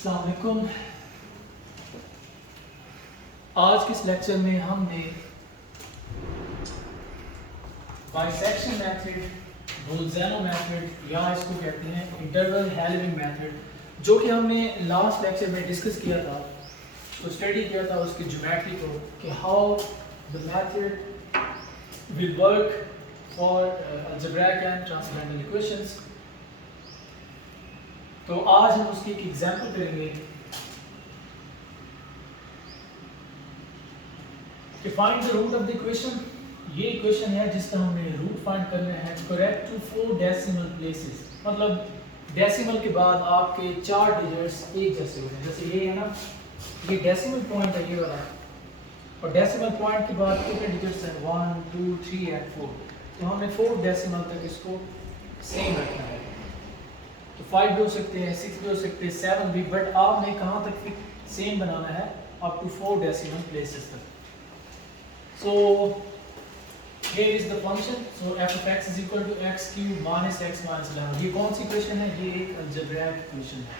अस्सलाम वालेकुम। आज के इस लेक्चर में हमने बाइसेक्शन मेथड, बोल्ज़नो मेथड या इसको कहते हैं इंटरवल हैलविंग मेथड, जो कि हमने लास्ट लेक्चर में डिस्कस किया था, तो स्टडी किया था उसकी ज्योमेट्री को कि how the method will work for algebraic and transcendental equations. तो आज हम उसकी एक एग्जांपल करेंगे कि find the root of the equation. ये इक्वेशन है जिसका हमें रूट फाइंड करना है करेक्ट टू 4 डेसिमल प्लेसेस। मतलब डेसिमल के बाद आपके 4 डिजिट्स एक जैसे होंगे। जैसे ये है ना, ये डेसिमल पॉइंट है ये वाला, और डेसिमल पॉइंट के बाद कितने डिजिट्स हैं 1 2 3 एंड 4। तो हमें 4 डेसिमल तक इसको सेम रखना है। तो 5 भी हो सकते हैं, 6 भी हो सकते हैं, 7 भी, बट आपने कहाँ तक सेम बनाना है, अप टू 4 डेसिमल प्लेसेस तक। So here is the function. So f of x is equal to x cube minus x minus 11. ये कौन सी इक्वेशन है? ये एक अलजेब्रिक इक्वेशन है,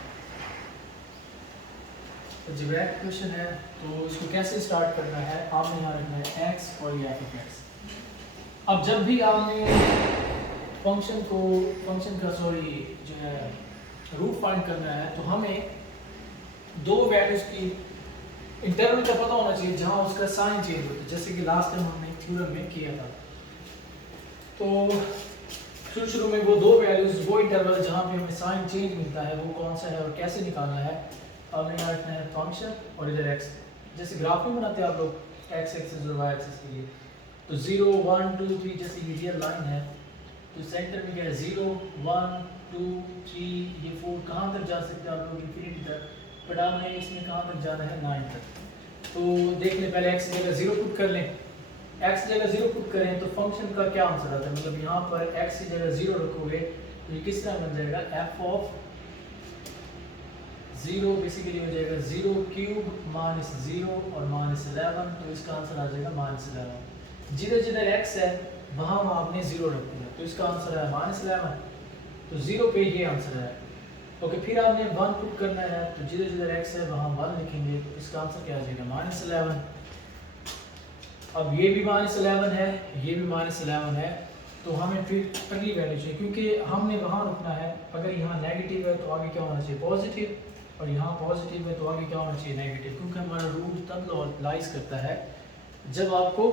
अलजेब्रिक इक्वेशन है। तो इसको कैसे स्टार्ट करना है, आपने यहाँ रखना है x और ये f of x। अब जब भी आपने फंक्शन का जो है रूट फाइंड करना है, तो हमें दो वैल्यूज की इंटरवल का पता होना चाहिए जहां उसका साइन चेंज होता है, जैसे कि लास्ट टाइम हमने थ्योरम में किया था। तो शुरू में वो दो वैल्यूज, वो इंटरवल जहां पे हमें साइन चेंज मिलता है, वो कौन सा है और कैसे निकालना है। अब यहाँ रखना है फंक्शन और इधर x, जैसे ग्राफ में बनाते हैं आप लोग x एक्सिस और y एक्सिस के लिए। तो 0 1 2 3 जैसे ये रियल लाइन है, तो सेंटर में क्या है 0 1 2 3, ये 4 कहाँ तक जा सकते हैं आप लोग, इंफिनिटी तक, बट आपने इसमें कहाँ तक जाना है 9 तक। तो देख लें, पहले x जगह 0 पुट कर लें। x जगह 0 पुट करें तो फंक्शन का क्या आंसर आता है, मतलब यहाँ पर x की जगह 0 रखोगे तो ये किस तरह बन जाएगा, f ऑफ 0 बेसिकली हो जाएगा 0 क्यूब माइनस 0 और माइनस 11। तो इसका आंसर आ जाएगा माइनस 11। जिधर जिधर x है वहाँ आपने 0 रख दिया, तो इसका आंसर है माइनस 11। तो 0 पे ये आंसर है। ओके, फिर आपने 1 पुट करना है, तो जिधर जिधर x है वहाँ 1 लिखेंगे, तो इसका आंसर क्या आ जाएगा माइनस 11। अब ये भी माइनस 11 है, ये भी माइनस 11 है, तो हमें फिर अगली वैल्यू चाहिए, क्योंकि हमने वहाँ रुकना है। अगर यहाँ नेगेटिव है तो आगे क्या होना चाहिए पॉजिटिव, और यहाँ पॉजिटिव है तो आगे क्या होना चाहिए नेगेटिव, क्योंकि हमारा रूट तब लाइज करता है जब आपको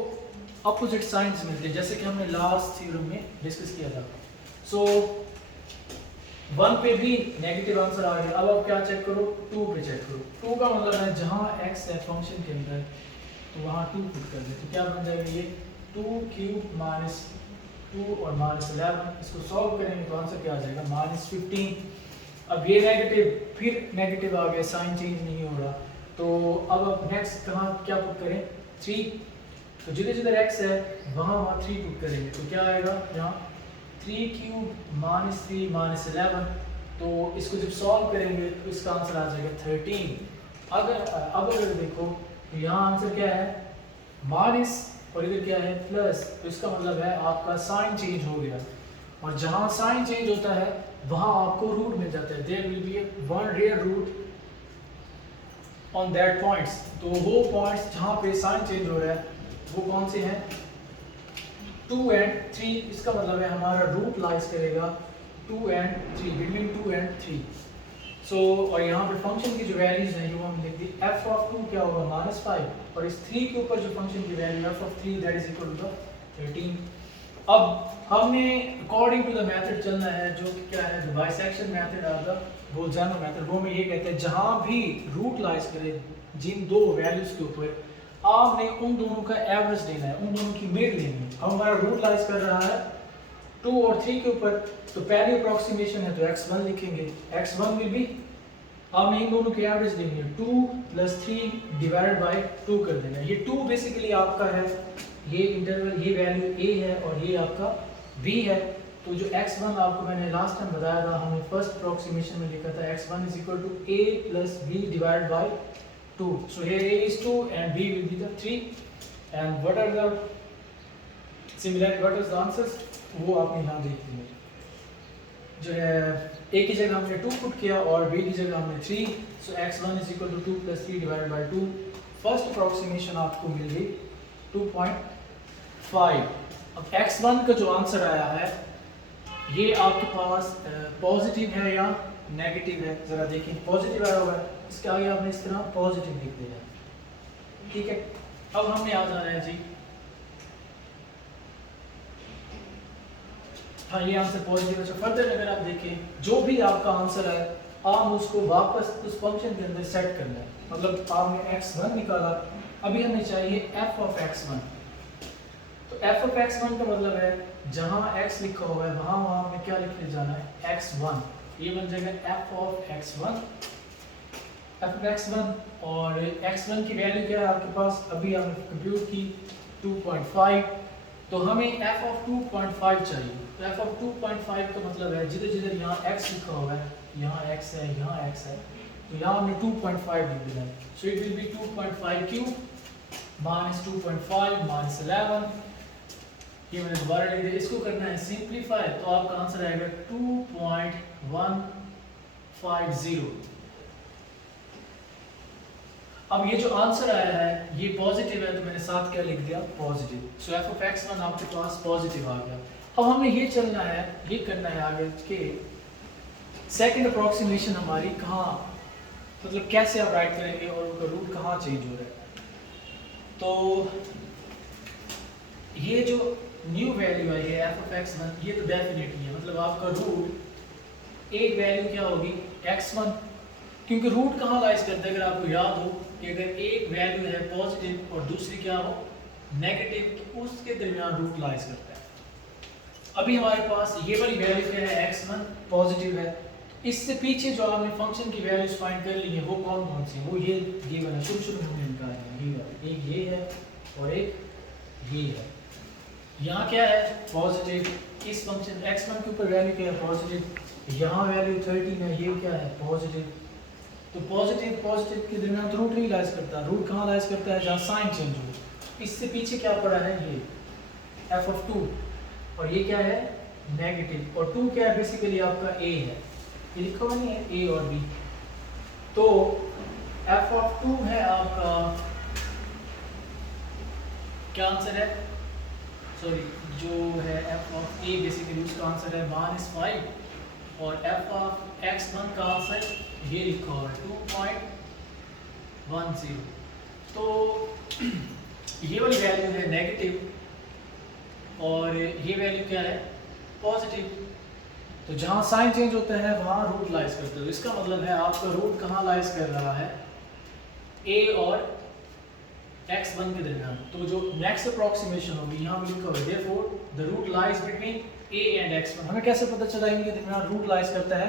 अपोजिट साइंस मिलते हैं, जैसे कि हमने लास्ट थ्योरम में डिस्कस किया था। सो 1 पे भी नेगेटिव आंसर आ गया। अब आप क्या चेक करो, 2 पे चेक करो। 2 का मतलब है जहाँ x है फंक्शन के अंदर, तो वहाँ 2 पुट कर दे, तो क्या बन जाएगा ये 2 क्यूब माइनस 2 और माइनस 11। इसको सॉल्व करेंगे तो आंसर क्या आ जाएगा माइनस 15। अब ये नेगेटिव, फिर नेगेटिव आ गया, साइन चेंज नहीं हो रहा। तो अब आप नेक्स्ट कहाँ क्या पुट करें 3, तो जिधर जिधर x है वहाँ 3 पुट करेंगे, तो क्या आएगा यहाँ 3 क्यूब माइनस 3 माइनस 11। तो इसको जब सॉल्व करेंगे तो इसका आंसर आ जाएगा 13। अगर देखो तो यहाँ आंसर क्या है माइनस और इधर क्या है प्लस, तो इसका मतलब है आपका साइन चेंज हो गया, और जहाँ साइन चेंज होता है वहाँ आपको रूट मिल जाता है। There will be one real root on that points. तो वो पॉइंट्स जहाँ पे साइन चेंज हो रहा है वो कौन से हैं 2 एंड 3। इसका मतलब है हमारा रूट लाइज करेगा 2 एंड 3, बिटवीन 2 एंड 3। सो और यहाँ पे फंक्शन की जो वैल्यूज हैं वो हम लिख दी, f ऑफ 2 क्या होगा माइनस 5, और इस 3 के ऊपर जो फंक्शन की value f of 3 that is equal to 13। अब हमने अकॉर्डिंग टू द मेथड चलना है, जो कि क्या है द बाइसेक्शन मेथड और द बोल्ज़नो मेथड। वो में ये कहते हैं जहाँ भी रूट लाइज करे जिन दो वैल्यूज के ऊपर, आपने उन दोनों का एवरेज लेना है, उन दोनों की मिड लेनी है। अब हमारा रूट लाइज कर रहा है 2 और 3 के ऊपर, तो पहली अप्रोक्सीमेशन है तो x1 लिखेंगे। x1 विल बी, आपने इन दोनों की एवरेज लेनी है 2 + 3 डिवाइडेड बाय 2 कर देना है। ये 2 बेसिकली आपका है, ये इंटरवल, ये वैल्यू a है और ये आपका b है। तो जो x1 आपको मैंने लास्ट टाइम बताया था, हमने फर्स्ट अप्रोक्सीमेशन में लिखा था x1 = a + b divided by 2. So here a is 2 and b will be the 3. And what are the similar, what is the answers? वो आपने यहाँ देख लिया। जो है ए की जगह हमने 2 पुट किया और बी की जगह हमने 3, so x1 is equal to 2 plus 3 divided by 2। First approximation आपको मिल गई 2.5। अब x1 का जो आंसर आया है ये आपके पास पॉजिटिव है या नेगेटिव है, ज़रा देखिए। पॉजिटिव आया हुआ है, इसके आगे आपने इस तरह पॉजिटिव लिख दिया, ठीक है। अब हमने आ जाना है जी, हाँ ये आंसर पॉजिटिव है। तो फर्दर अगर आप देखें जो भी आपका आंसर है आप उसको वापस उस फंक्शन के अंदर सेट करना है। मतलब आपने x1 निकाला, अभी हमें चाहिए f ऑफ x1। तो f ऑफ x1 का मतलब है जहां x लिखा हुआ है वहां हमें क्या लिखने जाना है, x1। ये बन जाएगा f of x1, f of x1। और x1 की वैल्यू क्या है आपके पास, अभी हमने कंप्यूट की 2.5, तो हमें f ऑफ 2.5 चाहिए। तो f ऑफ 2.5 का मतलब है जिधर जिधर यहाँ x लिखा हुआ है, यहाँ x है, यहाँ x है, तो यहाँ हमने 2.5 लिख दिया है। So it will be 2.5 cube minus 2.5 minus 11। ये मैंने दोबारा लिख दिया। इसको करना है सिंप्लीफाई, तो आपका आंसर आएगा 2.150। अब ये जो आंसर आया है ये पॉजिटिव है, तो मैंने साथ क्या लिख दिया, positive. So f of x1 आपके पास पॉजिटिव आ गया। अब हमने ये चलना है, ये करना है आगे के सेकंड अप्रोक्सीमेशन हमारी कहाँ, मतलब कैसे आप राइट करेंगे और उनका रूट कहाँ चेंज हो रहा है। तो ये जो न्यू वैल्यू है ये f ऑफ x1, ये तो डेफिनेटली है, मतलब आपका रूट एक वैल्यू क्या होगी, x1, क्योंकि रूट कहाँ लाइज करता है, अगर आपको याद हो कि अगर एक वैल्यू है पॉजिटिव और दूसरी क्या हो नेगेटिव, तो उसके दरमियान रूट लाइज करता है। अभी हमारे पास ये वाली वैल्यू क्या है, x1 पॉजिटिव है। इससे पीछे जो आपने फंक्शन की वैल्यूज फाइंड कर ली है वो कौन कौन सी, वो ये वाला शुरू में हमने निकाला है, ये वाला, एक ये है और एक ये है। यहाँ क्या है पॉजिटिव, इस फंक्शन x1 के ऊपर वैल्यू क्या है पॉजिटिव, यहाँ वैल्यू 13 है, ये क्या है पॉजिटिव। तो पॉजिटिव पॉजिटिव के दरमियान तो रूट नहीं लाइज करता, रूट कहाँ लाइज करता है, जहाँ साइन चेंज हो। इससे पीछे क्या पड़ा है, ये f ऑफ 2, और ये क्या है नेगेटिव, और 2 क्या है बेसिकली आपका a है, ये लिखा हुआ नहीं है a और b। तो f ऑफ 2 है आपका, क्या आंसर है, सॉरी जो है f ऑफ a बेसिकली उसका आंसर है -5, और f ऑफ x1 का आंसर ये लिखा हुआ है 2.10। तो ये वाली वैल्यू है नेगेटिव और ये वैल्यू क्या है पॉजिटिव। तो जहाँ साइन चेंज होता है वहाँ रूट लाइज करता है। तो इसका मतलब है आपका रूट कहाँ लाइज कर रहा है, a और x1 के दरमियान। तो जो नेक्स्ट अप्रोक्सीमेशन होगी यहाँ पे लिखा हुआ है therefore the root lies between a and x1। हमें कैसे पता चला इनके दरमियान रूट लाइज करता है,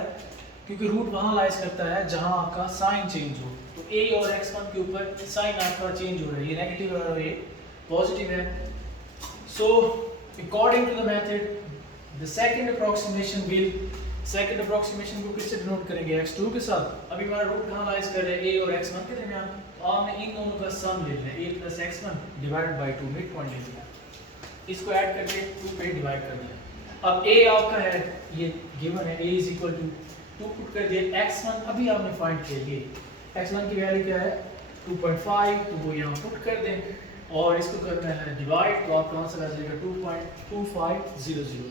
क्योंकि रूट वहाँ लाइज करता है जहाँ आपका साइन चेंज हो। तो a और x1 के ऊपर साइन आपका चेंज हो रहा है, ये नेगेटिव है और ये पॉजिटिव है। सो according to the method the second approximation will, second approximation को किससे डिनोट करेंगे, x2 के साथ। अभी हमारा रूट कहाँ लाइज कर रहे हैं, a और x1 के दरमियान। तो आपने इन दोनों का सम ले लिया, a plus x1 divided by 2, mid point ले लिया, इसको ऐड करके 2 पे डिवाइड कर दिया। अब a आपका है ये गिवन है, a is equal to 2 put कर दिया, x1 अभी आपने फाइंड किया, ये x1 की वैल्यू क्या है 2.5, तो वो यहाँ पुट कर दें और इसको करना है डिवाइड, तो आपका आंसर आ जाएगा 2.2500।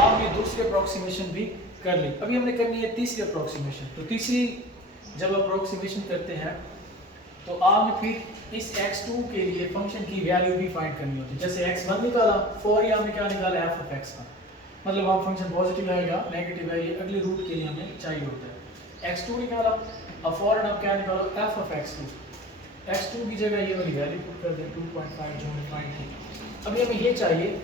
आपने दूसरी अप्रोक्सीमेशन भी कर ली। अभी हमने करनी है तीसरी अप्रोक्सीमेशन। तो तीसरी जब अप्रोक्सीमेशन करते हैं तो आपने फिर इस x2 के लिए फंक्शन की वैल्यू भी फाइंड करनी होती है। जैसे x1 निकाला, फौरी आपने क्या निकाला f ऑफ x1, मतलब आप फंक्शन पॉजिटिव आएगा नेगेटिव है, ये अगले रूट के लिए हमें चाहिए होता है। x2 निकाला, अब फौरन आप क्या निकालो f ऑफ x2, x2 की जगह ये वाली वैल्यू पुट कर दें 2.5 जो हमने फाइंड की। अभी हमें ये चाहिए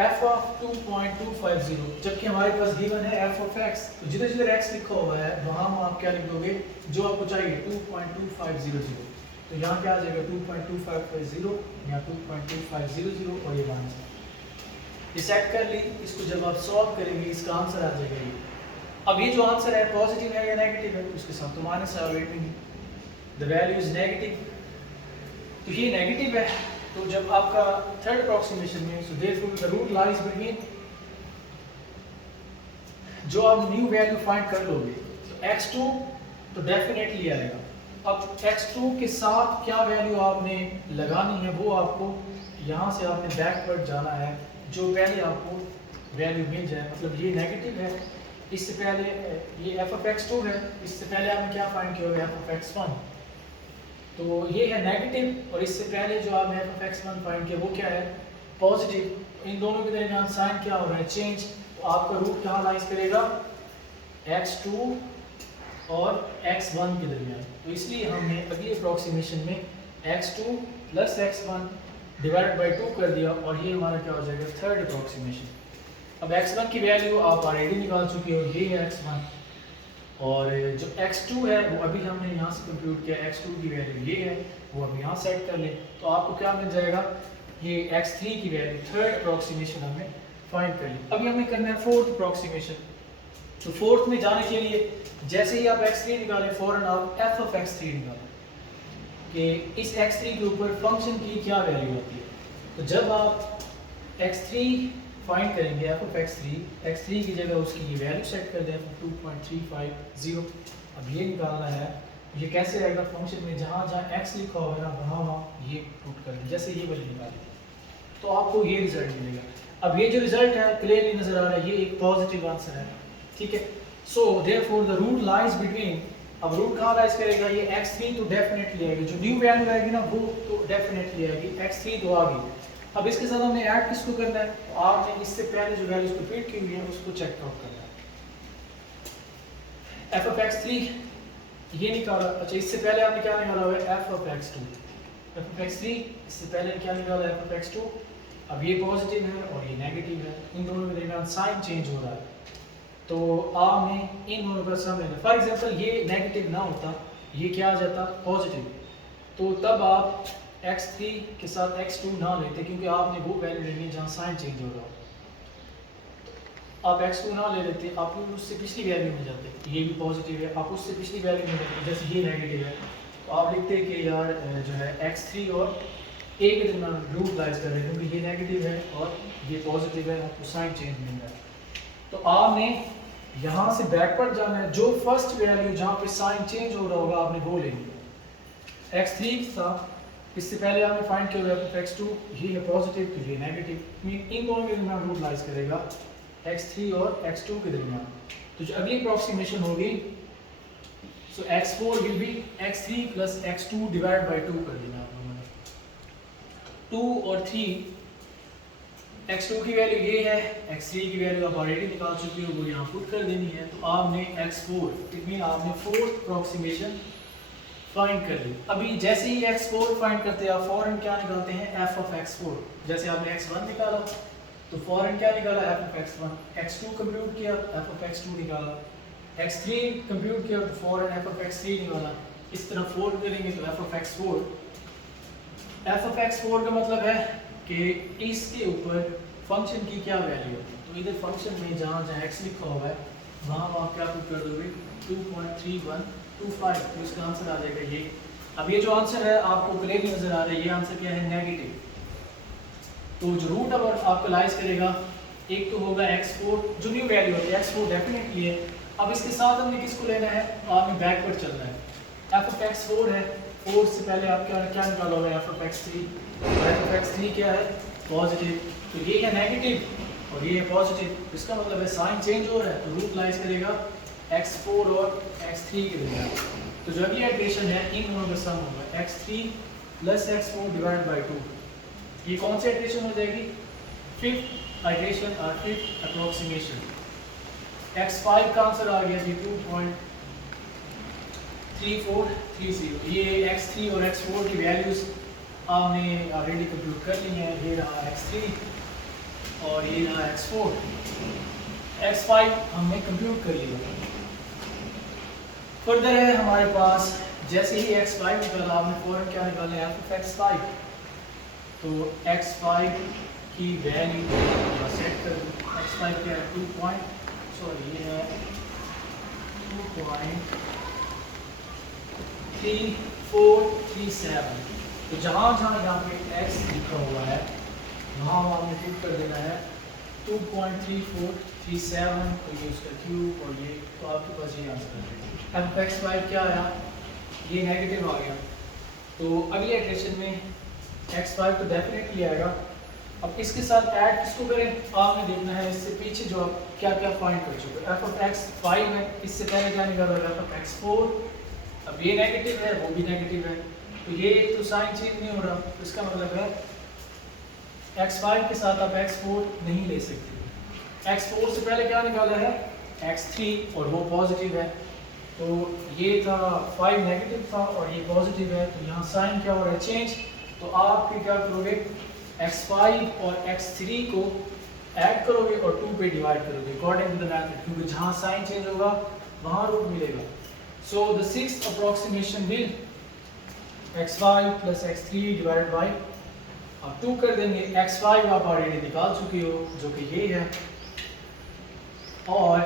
f ऑफ 2.250, जबकि हमारे पास गिवन है f ऑफ x। तो जिधर जिधर x लिखा हुआ है वहां आप क्या लिख दोगे जो आपको चाहिए 2.2500। तो यहाँ क्या आ जाएगा 2.2550, यहाँ 2.2500 और ये आंसर ये सेट कर ली। इसको जब आप सॉल्व करेंगे इसका आंसर आ जाएगा ये। अब ये जो आंसर है पॉजिटिव है या नेगेटिव है, उसके साथ तो माइनस है already, the value is negative, तो ये नेगेटिव है। तो जब आपका थर्ड अप्रोक्सीमेशन में, so therefore the root lies between जो आप न्यू वैल्यू फाइंड कर लोगे तो x2 तो डेफिनेटली आएगा। अब x2 के साथ क्या वैल्यू आपने लगानी है वो आपको यहाँ से आपने बैकवर्ड जाना है, जो पहले आपको वैल्यू मिल जाए। मतलब ये नेगेटिव है, इससे पहले ये f of x2 है, इससे पहले आपने क्या फाइंड किया होगा f of x1, तो ये है नेगेटिव और इससे पहले जो आपने f of x1 फाइंड किया वो क्या है पॉजिटिव। इन दोनों के दरमियान साइन क्या हो रहा है चेंज, तो आपका रूट कहाँ लाइज करेगा x2 और x1 के दरमियान। तो इसलिए हमने अगली अप्रोक्सीमेशन में x2 plus x1 divide by 2 कर दिया और ये हमारा क्या हो जाएगा थर्ड अप्रोक्सीमेशन। अब x1 की वैल्यू आप ऑलरेडी निकाल चुके हो, ये है x1 और जो x2 है वो अभी हमने यहाँ से कंप्यूट किया, x2 की वैल्यू ये है वो अब यहाँ सेट कर लें तो आपको क्या मिल जाएगा ये x3 की वैल्यू थर्ड अप्रोक्सीमेशन हमने फाइंड कर ली। अभी हमें करना है फोर्थ अप्रोक्सीमेशन। तो फोर्थ में जाने के लिए जैसे ही आप x3 निकालें फौरन आप f of x3 निकालें कि इस x3 के ऊपर फंक्शन की क्या वैल्यू होती है। तो जब आप x3 फाइंड करेंगे f of x3 की जगह उसकी ये वैल्यू सेट कर दें 2.350। अब ये निकालना है, ये कैसे आएगा फंक्शन में जहाँ जहाँ x लिखा होगा ना वहाँ ये पुट कर दें, जैसे ये वाली निकालें तो आपको ये रिजल्ट मिलेगा। अब ये जो रिजल्ट है क्लियरली नजर आ रहा है, ये एक पॉजिटिव आंसर है, ठीक है। So therefore the root lies between, अब रूट कहाँ लाइज करेगा ये x3 तो डेफिनेटली आएगी, जो न्यू वैल्यू आएगी ना वो तो डेफिनेटली आएगी, x3 तो आ गई। अब इसके साथ हमने ऐड किसको करना है, तो आपने इससे पहले जो वैल्यूज रिपीट की हुई है उसको चेक आउट करना है। f of x3 ये निकाला, अच्छा इससे पहले आपने क्या निकाला हुआ है f of x2, f of x3 इससे पहले क्या निकाला f of x2। अब ये पॉजिटिव है और ये नेगेटिव है, इन दोनों के दरमियान साइन चेंज हो रहा है तो आपने इन दोनों का सम लेना। फॉर एग्जांपल ये नेगेटिव ना होता, ये क्या आ जाता पॉजिटिव, तो तब आप x3 के साथ x2 ना लेते क्योंकि आपने वो वैल्यू लेनी है जहाँ साइन चेंज हो रहा हो। आप x2 ना ले लेते, आप उससे पिछली वैल्यू में जाते, ये भी पॉजिटिव है, आप उससे पिछली वैल्यू में जाते, जैसे ये नेगेटिव है तो आप लिखते कि यार जो है x3 और a के दरमियान रूट लाइज कर रहे हैं क्योंकि ये नेगेटिव है और ये पॉजिटिव है, आपको साइन चेंज मिल रहा है। तो आपने यहाँ से बैकवर्ड जाना है, जो फर्स्ट वैल्यू जहाँ पे साइन चेंज हो रहा होगा आपने वो लेनी है। x3 था, इससे पहले आपने फाइंड किया होगा x2, ये है पॉजिटिव तो ये नेगेटिव, इन दोनों के दरमियान रूट लाइज करेगा x3 और x2 के दरमियान। तो जो अगली अप्रोक्सीमेशन होगी सो x4 will be x3 plus x2 divide by 2 कर देना आप लोगों ने। 2 और 3, x2 की वैल्यू ये है, x3 की वैल्यू आप ऑलरेडी निकाल चुके हो वो यहाँ पुट कर देनी है। तो आपने x4 इतनी आपने फोर्थ अप्रोक्सीमेशन फाइंड कर ली। अभी जैसे ही x4 फाइंड करते हैं आप फौरन क्या निकालते हैं f of x4, जैसे आपने x1 निकाला तो फौरन क्या निकाला f of x1, x2 compute किया f of x2 निकाला, x3 कंप्यूट किया तो फौरन f of x3 निकाला। इस तरह फोल्ड करेंगे तो f of x4, f of x4 का मतलब है कि इसके ऊपर फंक्शन की क्या वैल्यू है। तो इधर फंक्शन में जहाँ जहाँ x लिखा हुआ है वहाँ आप क्या पुट कर दोगे 2.3125, तो इसका आंसर आ जाएगा ये। अब ये जो आंसर है आपको क्लियरली नजर आ रहा है, ये आंसर क्या है नेगेटिव। तो जो रूट अब आपको लाइज करेगा एक तो होगा x4 जो न्यू वैल्यू होती है, x4 डेफिनेटली है। अब इसके साथ हमने किसको लेना है, आपने बैकवर्ड चलना है, f of x4 है, 4 से पहले आप क्या निकालोगे f of x3, f of x3 क्या है पॉजिटिव, तो ये है नेगेटिव और ये है पॉजिटिव, इसका मतलब है साइन चेंज हो रहा है तो रूट लाइज करेगा x4 और x3 के दरमियान। तो जो अगली इटरेशन है इन दोनों का सम होगा x3 plus x4 divide by 2। ये कौन सी इटरेशन हो जाएगी, फिफ्थ इटरेशन और फिफ्थ अप्रोक्सीमेशन। x5 का आंसर आ गया जी 2.3430। ये x3 और x4 की वैल्यूज आपने ऑलरेडी कंप्यूट कर ली हैं, ये रहा x3 और ये रहा x4, x5 हमने कंप्यूट कर लिया। फर्दर है हमारे पास जैसे ही x5 निकाला आपने फौरन क्या निकालना है f of x5, तो x5 की वैल्यू सेट कर दूँ, x5 क्या है ये है 2.3437। तो जहाँ जहाँ यहाँ पे x लिखा हुआ है वहाँ आपने पुट कर देना है 2.3437। 37, तो ये उसका क्यूब और ये, तो आपके पास ये आंसर आ जाएगा। एफ एक्स वाई क्या आया, ये नेगेटिव आ गया, तो अगले इटरेशन में x5 तो डेफिनेटली आएगा। अब इसके साथ ऐड किसको करें, आपने देखना है इससे पीछे जो आप क्या क्या फाइंड कर चुके हो। एफ ऑफ एक्स 5 है, इससे पहले क्या निकाला, एफ ऑफ एक्स 4, अब ये नेगेटिव है वो भी नेगेटिव है, तो ये तो साइन चेंज नहीं हो रहा, तो इसका मतलब है x5 के साथ आप x4 नहीं ले सकते। x4 से पहले क्या निकाला है, x3, और वो पॉजिटिव है, तो ये था 5 नेगेटिव था और ये पॉजिटिव है, तो यहाँ साइन क्या हो रहा है, चेंज। तो आप फिर क्या करोगे, x5 और x3 को ऐड करोगे और 2 पे डिवाइड करोगे अकॉर्डिंग टू द मेथड, क्योंकि जहाँ साइन चेंज होगा वहाँ रूट मिलेगा। So the sixth approximation will x5 plus x3 divided by, अब 2 कर देंगे, x5 आप ऑलरेडी निकाल चुके हो जो कि ये है, और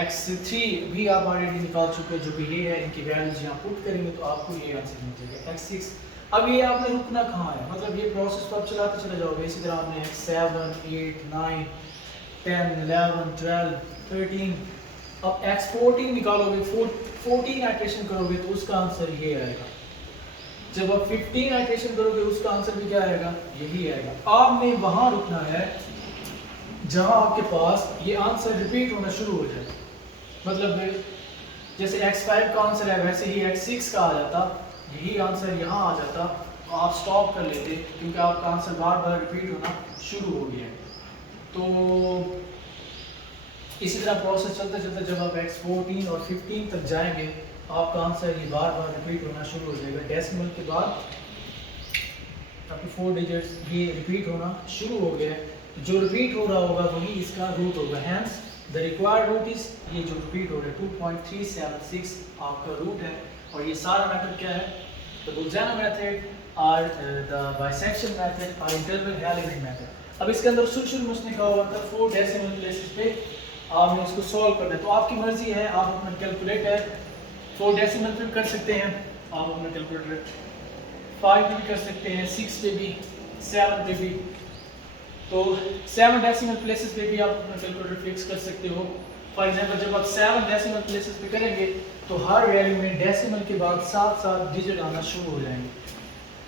x3 भी आप ऑलरेडी निकाल चुके हो जो कि ये है, इनकी वैल्यूज यहाँ पुट करेंगे तो आपको ये आंसर मिल जाएगा x6। अब ये आपने रुकना कहाँ है, मतलब ये प्रोसेस तो आप चलाते चले जाओगे, इसी तरह आपने x7, 8, 9, 10, 11, 12, 13, अब x14 निकालोगे, 14 आइट्रेशन करोगे तो उसका आंसर ये आएगा। जब आप 15 आइट्रेशन करोगे उसका आंसर भी क्या आएगा, यही आएगा। आपने वहाँ रुकना है जहाँ आपके पास ये आंसर रिपीट होना शुरू हो जाए, मतलब जैसे x5 का आंसर है वैसे ही x6 का आ जाता, यही आंसर यहाँ आ जाता, तो आप स्टॉप कर लेते क्योंकि आपका आंसर बार बार रिपीट होना शुरू हो गया है। तो इसी तरह प्रोसेस चलते चलते जब आप x14 और 15 तक जाएंगे आपका आंसर ये बार बार रिपीट होना शुरू हो जाएगा। डेसिमल के बाद आपके 4 डिजिट्स ये रिपीट होना शुरू हो गया है, तो जो रिपीट हो रहा होगा वही इसका रूट होगा। Hence the required root is, ये जो रिपीट हो रहा है 2.376 आपका रूट है, और ये सारा मेथड क्या है, द बुल्ज़ानो मेथड और द बाइसेक्शन मेथड और इंटरवल हैलिंग मेथड। अब इसके अंदर शुरू में उसने कहा हुआ था 4 डेसिमल प्लेसेस पे आपने इसको सॉल्व करना है, तो आपकी मर्जी है, आप अपना कैलकुलेटर 4 डेसिमल पे कर सकते हैं, आप अपना कैलकुलेटर 5 पे भी कर सकते हैं, 6 पे भी, 7 पे भी, तो 7 डेसिमल प्लेसेस पे भी आप अपना कैलकुलेटर फिक्स कर सकते हो। फॉर एग्जांपल जब आप 7 डेसिमल प्लेसेस पे करेंगे तो हर वैल्यू में डेसिमल के बाद 7 डिजिट आना शुरू हो जाएंगे,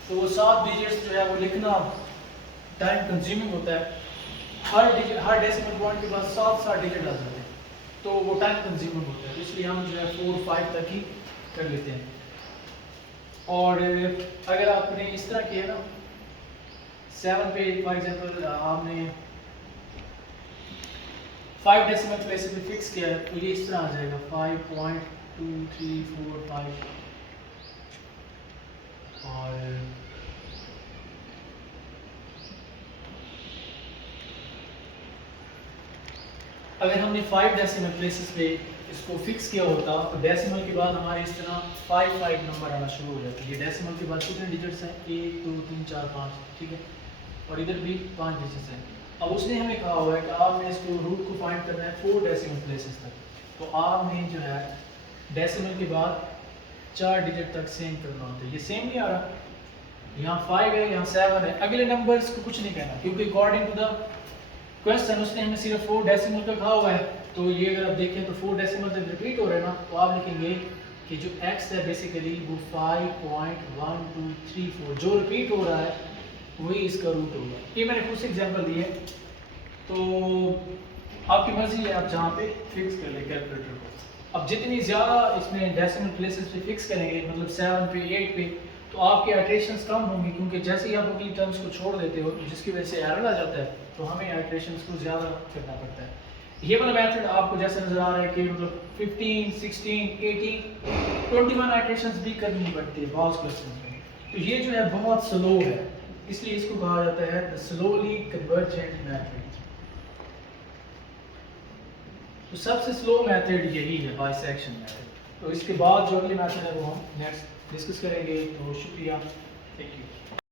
तो वो 7 डिजिट्स जो है वो लिखना टाइम कंज्यूमिंग होता है, हर डेसिमल पॉइंट के बाद 7 डिजिट आ जाते हैं, तो वो टाइम कंज्यूमिंग होता है, इसलिए हम जो है 4, 5 तक ही कर लेते हैं। और अगर आपने इस तरह किया ना 7 पे फॉर एग्जांपल आपने 5 डेसिमल प्लेसेस पे फिक्स किया है तो ये इस तरह आ जाएगा 5.2345, और अगर हमने 5 डेसिमल प्लेसेस पे इसको फिक्स किया होता तो डेसिमल के बाद हमारे इस तरह 5 नंबर आना शुरू हो जाता है। ये डेसिमल के बाद कितने डिजिट्स हैं, 1, 2, 3, 4, 5, ठीक है, और इधर भी 5 डिजिट्स हैं। अब उसने हमें कहा हुआ है कि आपने इसको रूट को फाइंड करना है 4 डेसिमल प्लेसेस तक, तो आपने जो है डेसिमल के बाद 4 डिजिट तक सेम करना होता है। ये सेम नहीं आ रहा, यहाँ 5 है, यहाँ 7 है, अगले नंबर्स को कुछ नहीं कहना क्योंकि अकॉर्डिंग टू द क्वेश्चन उसने हमें सिर्फ 4 डेसिमल का कहा हुआ है। तो ये अगर आप देखें तो 4 डेसिमल जब रिपीट हो रहे हैं ना तो आप लिखेंगे कि जो x है बेसिकली वो 5.1234 जो रिपीट हो रहा है वही इसका रूट होगा। ये मैंने कुछ एग्जांपल दिए, तो आपकी मर्जी है आप जहाँ पे फिक्स कर ले कैलकुलेटर को। अब जितनी ज़्यादा इसमें डेसिमल प्लेसेस पे फिक्स करेंगे, मतलब 7 पे 8 पे, तो आपकी आइट्रेशंस कम होंगी क्योंकि जैसे ही आप अगली टर्म्स को छोड़ देते हो जिसकी वजह से एरर आ जाता है तो हमें आइट्रेशंस को ज़्यादा करना पड़ता है। ये वाला मेथड आपको जैसे नज़र आ रहा है कि मतलब 15, 16, 18, 21 आइट्रेशंस भी करनी पड़ती है बहुत क्वेश्चन में, तो ये जो है बहुत स्लो है, इसलिए इसको कहा जाता है द स्लोली कन्वर्जेंट मेथड। तो सबसे स्लो मेथड यही है बाइसेक्शन मेथड। तो इसके बाद जो अगले मेथड है वो हम नेक्स्ट डिस्कस करेंगे। तो शुक्रिया, थैंक यू।